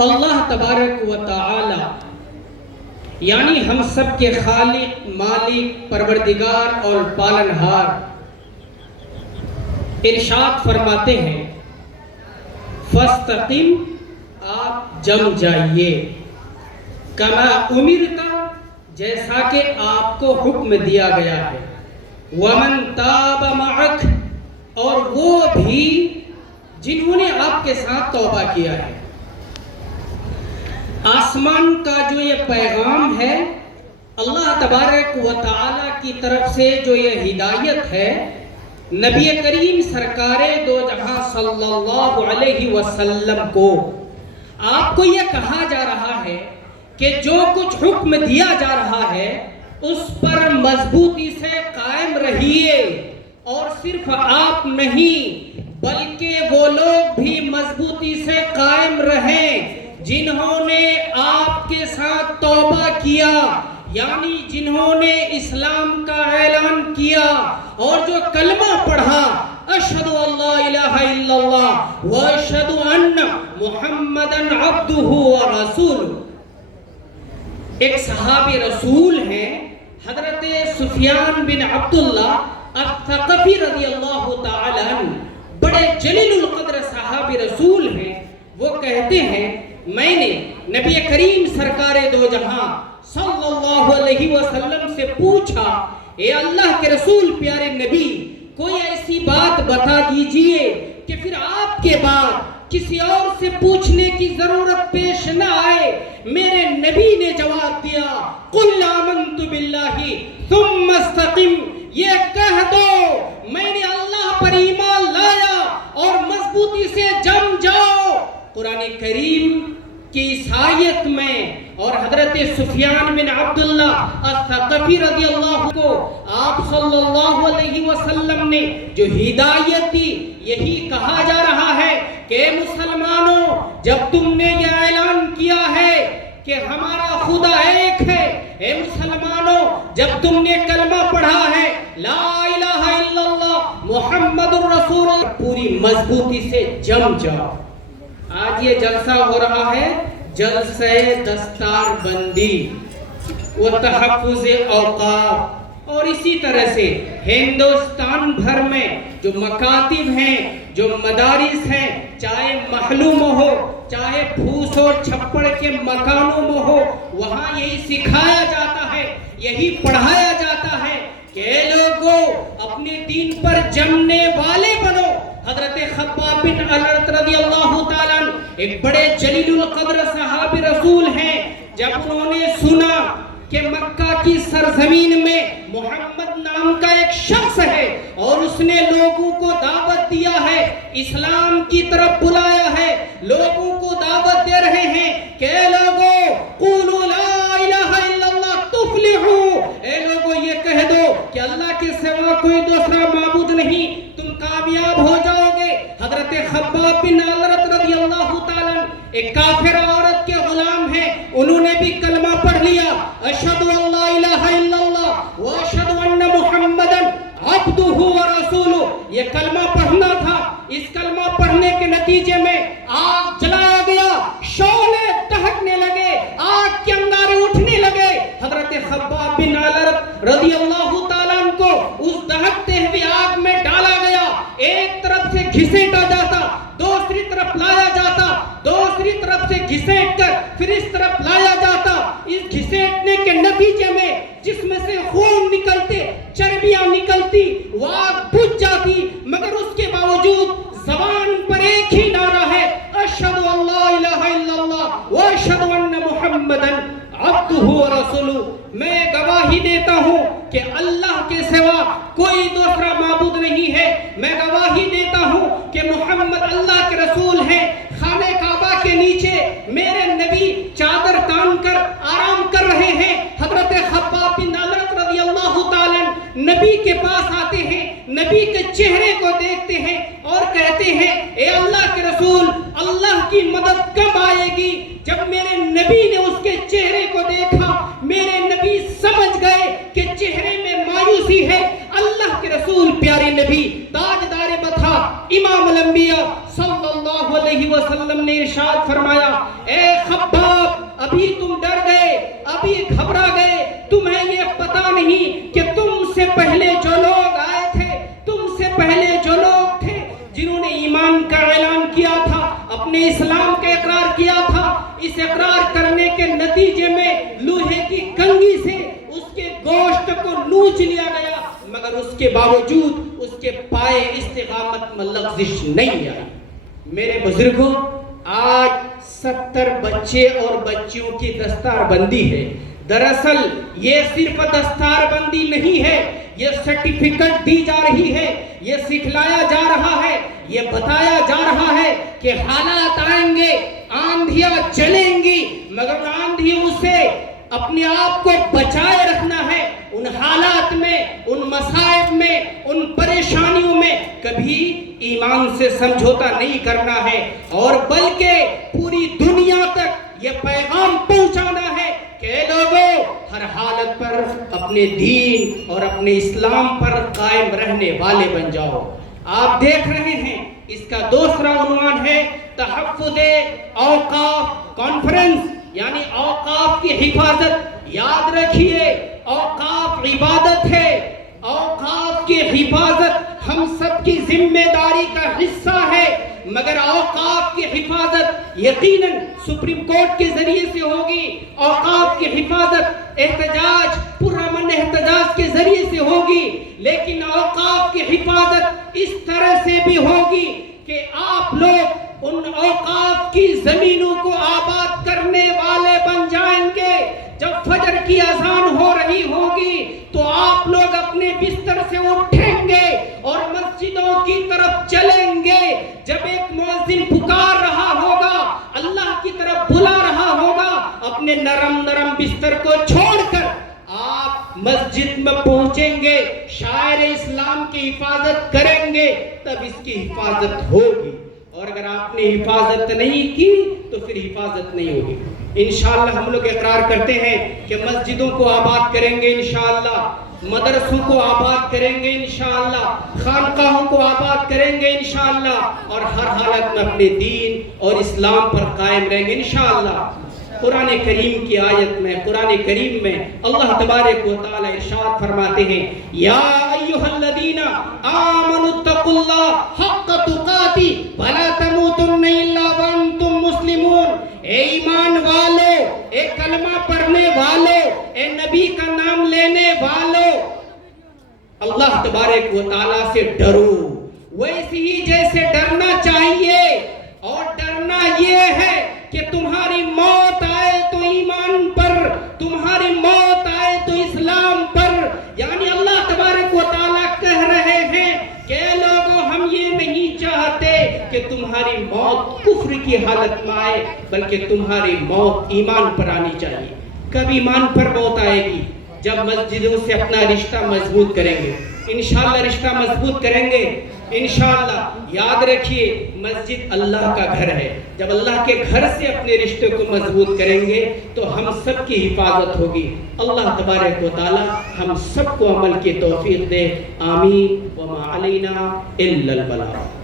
اللہ تبارک و تعالی یعنی ہم سب کے خالق، مالک، پروردگار اور پالنہار ارشاد فرماتے ہیں فاستقم، آپ جم جائیے، کما امرت، جیسا کہ آپ کو حکم دیا گیا ہے، ومن تاب معک، اور وہ بھی جنہوں نے آپ کے ساتھ توبہ کیا ہے۔ آسمان کا جو یہ پیغام ہے، اللہ تبارک و تعالی کی طرف سے جو یہ ہدایت ہے، نبی کریم سرکار دو جہاں صلی اللہ علیہ وسلم کو آپ کو یہ کہا جا رہا ہے کہ جو کچھ حکم دیا جا رہا ہے اس پر مضبوطی سے قائم رہیے، اور صرف آپ نہیں بلکہ وہ لوگ بھی مضبوطی سے قائم رہیں جنہوں نے آپ کے ساتھ توبہ کیا، یعنی جنہوں نے اسلام کا اعلان کیا اور جو کلمہ پڑھا اشہد ان لا الہ الا اللہ و اشہد ان محمدن عبدہ و رسولہ۔ ایک صحابی رسول ہیں حضرت سفیان بن عبداللہ الثقفی رضی اللہ تعالی عنہ، بڑے جلیل القدر صحابی رسول ہیں۔ وہ کہتے ہیں میں نے نبی کریم سرکار دو جہاں صلی اللہ علیہ وسلم سے پوچھا، اے اللہ کے رسول پیارے نبی، کوئی ایسی بات بتا دیجئے کہ پھر آپ کے بعد کسی اور سے پوچھنے کی ضرورت پیش نہ آئے۔ میرے نبی نے جواب دیا قل آمنت باللہ ثم استقم، یہ کہہ دو میں نے اللہ پر ایمان لایا اور مضبوطی سے جم جاؤ۔ قرآن کریم کی اس آیت میں اور حضرت سفیان بن عبداللہ الثقفی رضی اللہ کو آپ صلی اللہ علیہ وسلم نے جو ہدایت دی، یہی کہا جا رہا ہے کہ مسلمانوں، جب تم نے یہ اعلان کیا ہے کہ ہمارا خدا ایک ہے، اے مسلمانوں جب تم نے کلمہ پڑھا ہے لا الہ الا اللہ محمد الرسول اللہ، پوری مضبوطی سے جم جاؤ۔ آج یہ جلسہ ہو رہا ہے جلسہ دستار بندی و تحفظ اوقاف، اور اسی طرح سے ہندوستان بھر میں جو مکاتب ہیں، جو مدارس ہیں، چاہے محلوں میں ہو، چاہے پھوس اور چھپڑ کے مکانوں میں ہو، وہاں یہی سکھایا جاتا ہے، یہی پڑھایا جاتا ہے کہ اے لوگوں اپنے دین پر جمنے والے بنو۔ حضرت خباب بن الارت رضی اللہ تعالیٰ عنہ ایک بڑے جلیل القدر صحابی رسول ہیں، جب انہوں نے سنا کہ مکہ کی سرزمین میں محمد نام کا ایک شخص ہے اور اس نے لوگوں کو دعوت دیا ہے، اسلام کی طرف بلایا ہے، لوگوں کو دعوت دے رہے ہیں کہ اے لوگوں قولوا لا الہ الا اللہ تفلحوا، اے لوگوں یہ کہہ دو کہ اللہ کے سوا کوئی دوسرا معبود نہیں، تم کامیاب ہو جاؤ گے۔ حضرت خباب بن الارت رضی اللہ تعالیٰ ایک کافر عورت کے غلام ہیں، انہوں نے بھی کلمہ پڑھ لیا اشہد ان لا الہ الا اللہ و اشہد ان محمدن عبدہ و رسولہ، یہ کلمہ پڑھنا تھا۔ اس کلمہ پڑھنے کے نتیجے میں آگ جلایا گیا، شعلے دہکنے لگے، آگ کے انگارے اٹھنے لگے۔ حضرت خباب بن الارت رضی اللہ تعالیٰ عنہ کو اس دہکتے ہوئے آگ میں ڈالا گیا، ایک طرف سے گھسیٹا جاتا، دوسری طرف لایا جاتا، دوسری طرف سے گھسیٹ کر پھر اس طرف لایا جاتا۔ اس گھسیٹنے کے نتیجے میں جسم سے خون نکلتے، چربیاں نکلتی، وہ آگ بجھ جاتی، مگر اس کے باوجود زبان پر ایک ہی نعرہ ہے اشہد ان لا الہ الا اللہ و اشہد ان محمدن عبدہ و رسولہ۔ میں گواہی دیتا ہوں کہ اللہ کے سوا کوئی دوسرا معبود نہیں ہے، میں گواہی دیتا ہوں کہ محمد اللہ کے رسول ہیں۔ خانہ کعبہ کے نیچے میرے نبی چادر تان کر آرام کر رہے ہیں۔ حضرت خباب بن الارت رضی اللہ تعالیٰ نبی کے پاس آتے ہیں، نبی کے چہرے کو دیکھتے ہیں اور کہتے ہیں اے اللہ کے رسول، اللہ کی مدد کب آئے گی؟ جب میرے نبی نے اس کے چہرے کو دیکھا، میرے نبی سمجھ گئے کہ چہرے میں مایوسی ہے۔ اللہ کے رسول پیارے نبی تاجدار بطھا امام الانبیاء صلی اللہ علیہ وسلم نے ارشاد فرمایا اے ابھی تم ڈر گئے، ابھی گھبرا گئے، تمہیں یہ پتا نہیں کہ تم سے پہلے جو لوگ آئے تھے، تم سے پہلے جو لوگ تھے جنہوں نے ایمان کا اعلان کیا تھا، اپنے اسلام کا اقرار کیا تھا، اس اقرار کرنے کے نتیجے میں لوہے کی کنگھی سے اس کے گوشت کو نوچ لیا گیا، مگر اس کے باوجود اس کے پائے استقامت میں لغزش نہیں آئی۔ میرے بزرگوں، آج 70 بچے اور بچیوں کی دستار بندی ہے۔ دراصل یہ صرف دستار بندی نہیں ہے، یہ سرٹیفکیٹ دی جا رہی ہے، یہ سکھلایا جا رہا ہے، یہ بتایا جا رہا ہے کہ حالات آئیں گے، آندھیاں چلیں گی، مگر آندھیوں سے اپنے آپ کو بچائے رکھنا ہے۔ ان حالات میں، ان مصائب میں، ان پریشانیوں میں کبھی ایمان سے سمجھوتا نہیں کرنا ہے، اور بلکہ پوری دنیا تک یہ پیغام پہنچانا ہے کہ اے لوگوں، ہر حالت پر اپنے دین اور اپنے اسلام پر قائم رہنے والے بن جاؤ۔ آپ دیکھ رہے ہیں اس کا دوسرا عنوان ہے تحفظ اوقاف کانفرنس، یعنی اوقاف کی حفاظت۔ یاد رکھیے، اوقاف عبادت ہے، اوقاف کی حفاظت ہم سب کی ذمہ داری کا حصہ ہے، مگر اوقاف کی حفاظت یقیناً سپریم کورٹ کے ذریعے سے ہوگی۔ اوقاف کی حفاظت احتجاج، پرامن احتجاج کے ذریعے سے ہوگی، لیکن اوقاف کی حفاظت اس طرح سے بھی ہوگی کہ آپ لوگ ان اوقاف کی زمینوں کو آباد کرنے والے بن جائیں گے۔ جب فجر کی اذان ہو رہی ہوگی تو آپ لوگ اپنے بستر سے اٹھیں گے اور مسجدوں کی طرف چلیں گے۔ جب ایک مؤذن پکار رہا ہوگا، اللہ کی طرف بلا رہا ہوگا، اپنے نرم نرم بستر کو چھوڑ کر آپ مسجد میں پہنچیں گے، شاعر اسلام کی حفاظت کریں گے، تب اس کی حفاظت ہوگی۔ اور اگر آپ نے حفاظت نہیں کی تو پھر حفاظت نہیں ہوگی۔ انشاءاللہ ہم لوگ اقرار کرتے ہیں کہ مسجدوں کو آباد کریں گے انشاءاللہ، مدرسوں کو آباد کریں گے انشاءاللہ، خانقاہوں کو آباد کریں گے انشاءاللہ، اور ہر حالت میں اپنے دین اور اسلام پر قائم رہیں گے انشاءاللہ۔ قرآن کریم کی آیت میں، قرآن کریم میں اللہ تبارک و تعالی ارشاد فرماتے ہیں، یا ایھا الذین آمنوا اتقوا اللہ حق تقاتی ولا تموتن الا وانتم مسلمون۔ اے ایمان والو، اے کلمہ پڑھنے والو، اے نبی کا نام لینے والو، اللہ تبارک و تعالی سے ڈرو، ویسے ہی جیسے ڈرنا چاہیے۔ اور ڈرنا یہ ہے کہ تمہاری موت آئے تو ایمان پر، تمہاری موت آئے تو اسلام پر۔ یعنی اللہ تبارک و تعالیٰ کہہ رہے ہیں کہ لوگوں، ہم یہ نہیں چاہتے کہ تمہاری موت کفر کی حالت میں آئے، بلکہ تمہاری موت ایمان پر آنی چاہیے۔ کب ایمان پر موت آئے گی؟ جب مسجدوں سے اپنا رشتہ مضبوط کریں گے، انشاءاللہ رشتہ مضبوط کریں گے انشاءاللہ۔ یاد رکھیے، مسجد اللہ کا گھر ہے، جب اللہ کے گھر سے اپنے رشتے کو مضبوط کریں گے تو ہم سب کی حفاظت ہوگی۔ اللہ تبارک و تعالی ہم سب کو عمل کی توفیق دے، آمین۔ وما علینا الا البلاغ۔